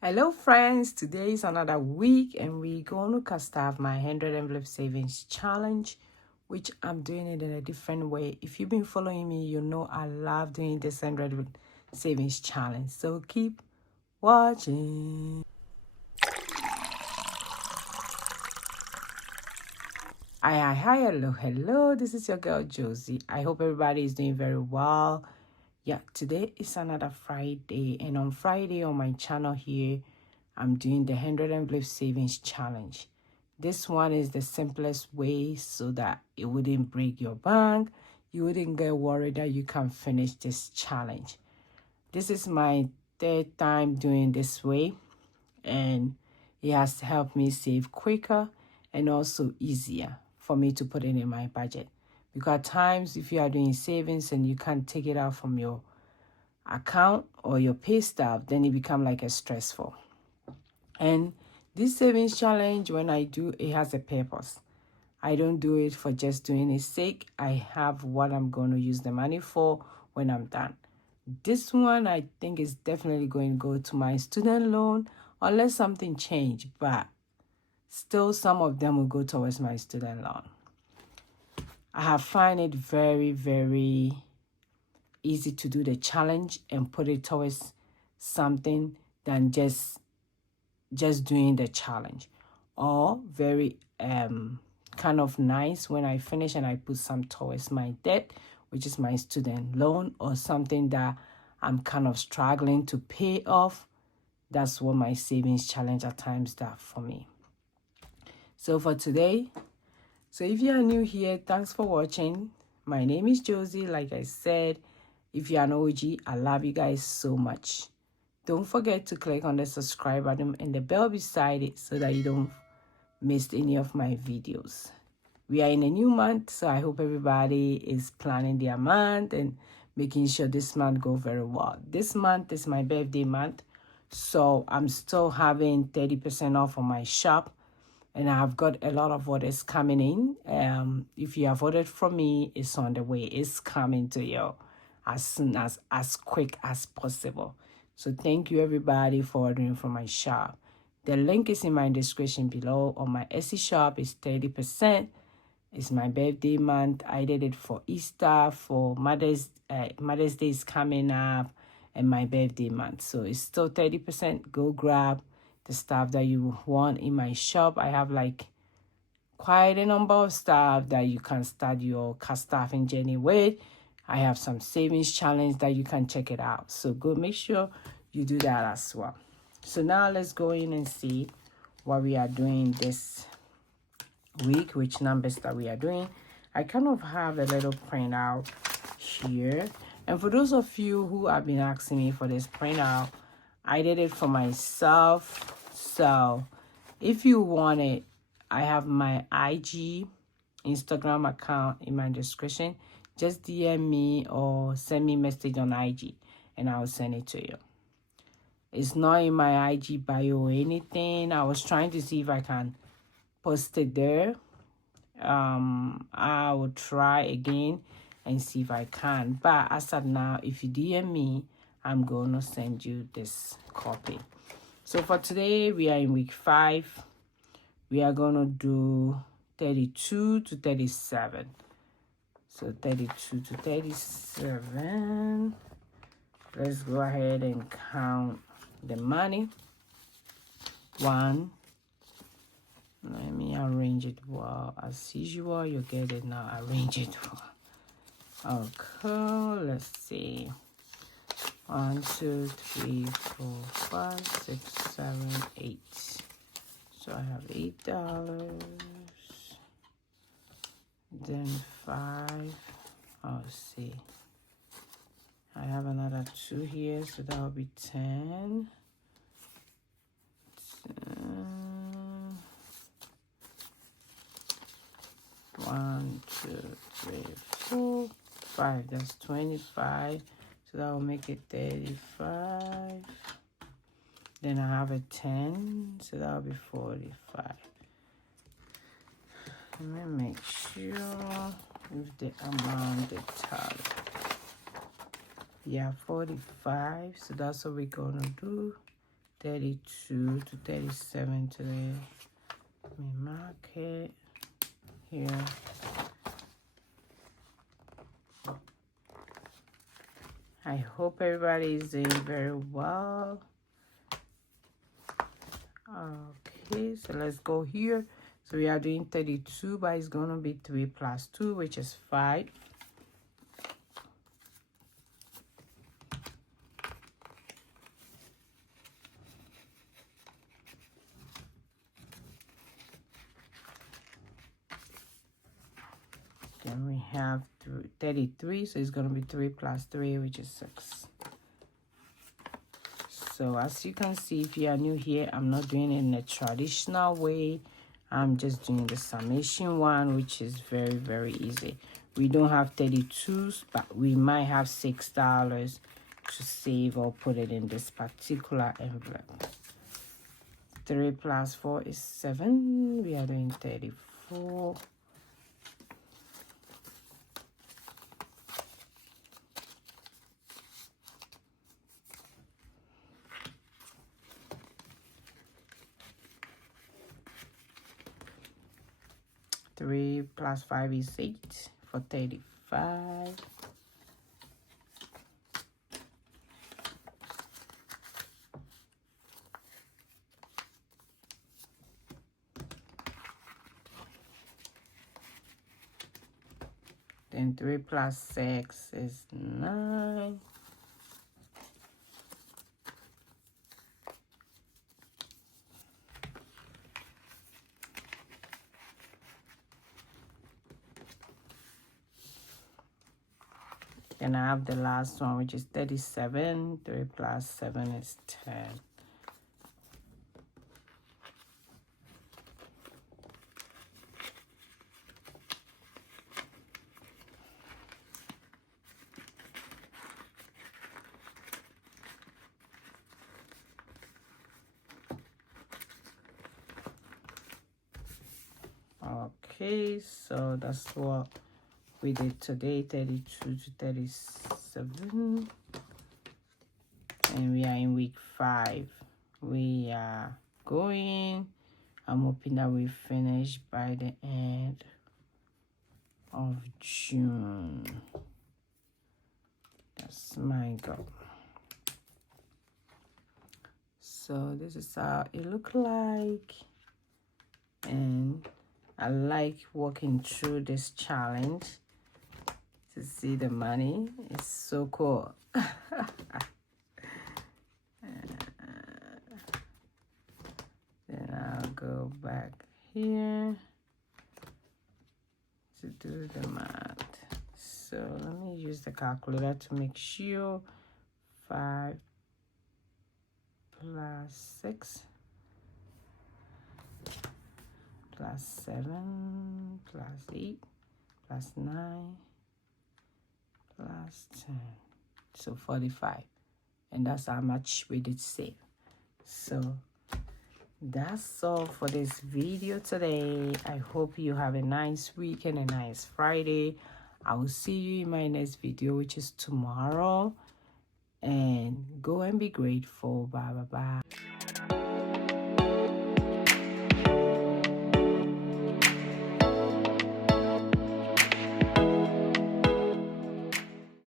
Hello friends, today is another week and we're going to start my 100 envelope savings challenge, which I'm doing it in a different way. If you've been following me, you know I love doing this 100 savings challenge, so keep watching. Hi, hello, this is your girl Josie. I hope everybody is doing very well. Yeah, today is another Friday, and on Friday on my channel here, I'm doing the 100 envelope savings challenge. This one is the simplest way so that it wouldn't break your bank. You wouldn't get worried that you can't finish this challenge. This is my third time doing this way, and it has helped me save quicker and also easier for me to put it in my budget. Because at times, if you are doing savings and you can't take it out from your account or your pay stub, then it becomes like a stressful. And this savings challenge, when I do, it has a purpose. I don't do it for just doing its sake. I have what I'm going to use the money for when I'm done. This one, I think, is definitely going to go to my student loan unless something changed, but still some of them will go towards my student loan. I have found it very, very easy to do the challenge and put it towards something than just doing the challenge, or very kind of nice when I finish and I put some towards my debt, which is my student loan, or something that I'm kind of struggling to pay off. That's what my savings challenge at times does for me. So for today, if you are new here, thanks for watching. My name is Josie. Like I said, if you are an OG, I love you guys so much. Don't forget to click on the subscribe button and the bell beside it so that you don't miss any of my videos. We are in a new month, so I hope everybody is planning their month and making sure this month go very well. This month is my birthday month, so I'm still having 30% off on my shop, and I've got a lot of orders coming in. If you have ordered from me, it's on the way. It's coming to you as soon as quick as possible. So thank you everybody for ordering from my shop. The link is in my description below. On my Etsy shop is 30%. It's my birthday month. I did it for Easter, for Mother's Day is coming up, and my birthday month. So it's still 30%. Go grab the stuff that you want in my shop. I have like quite a number of stuff that you can start your staffing journey with. I have some savings challenge that you can check it out. So go make sure you do that as well. So now let's go in and see what we are doing this week, which numbers that we are doing. I kind of have a little printout here. And for those of you who have been asking me for this printout, I did it for myself. So if you want it, I have my IG, Instagram account in my description. Just DM me or send me a message on IG and I'll send it to you. It's not in my IG bio or anything. I was trying to see if I can post it there. I will try again and see if I can. But as of now, if you DM me, I'm going to send you this copy. So for today, we are in week 5. We are going to do 32 to 37. So 32 to 37. Let's go ahead and count the money. 1. Let me arrange it well. As usual, you get it now. Arrange it well. Okay, let's see. 1, 2, 3, 4, 5, 6, 7, 8. So I have $8. Then 5. I'll see. I have another 2 here, so that will be 10. 1, 2, 3, 4, 5. That's 25. So that will make it 35. Then I have a 10. So that will be 45. Let me make sure with the amount, the tally. Yeah, 45. So that's what we're going to do. 32 to 37 today. Let me mark it here. I hope everybody is doing very well. Okay, so let's go here. So we are doing 32, but it's going to be 3 plus 2, which is 5. Then we have 33, so it's going to be 3 plus 3, which is 6. So as you can see, if you are new here, I'm not doing it in a traditional way. I'm just doing the summation one, which is very, very easy. We don't have 32s, but we might have $6 to save or put it in this particular envelope. 3 plus 4 is 7. We are doing 34. Three plus 5 is 8 for 35. Then 3 plus 6 is 9. Then I have the last one, which is 37. 3 plus 7 is 10. Okay, so that's what we did today, 32 to 37. And we are in week 5. We are going. I'm hoping that we finish by the end of June. That's my goal. So this is how it looks like. And I like walking through this challenge to see the money. It's so cool. Then I'll go back here to do the math. So let me use the calculator to make sure. 5 plus 6 plus 7 plus 8 plus 9 plus 10. So 45. And that's how much we did save. So that's all for this video today. I hope you have a nice week and a nice Friday. I will see you in my next video, which is tomorrow. And go and be grateful. Bye bye bye.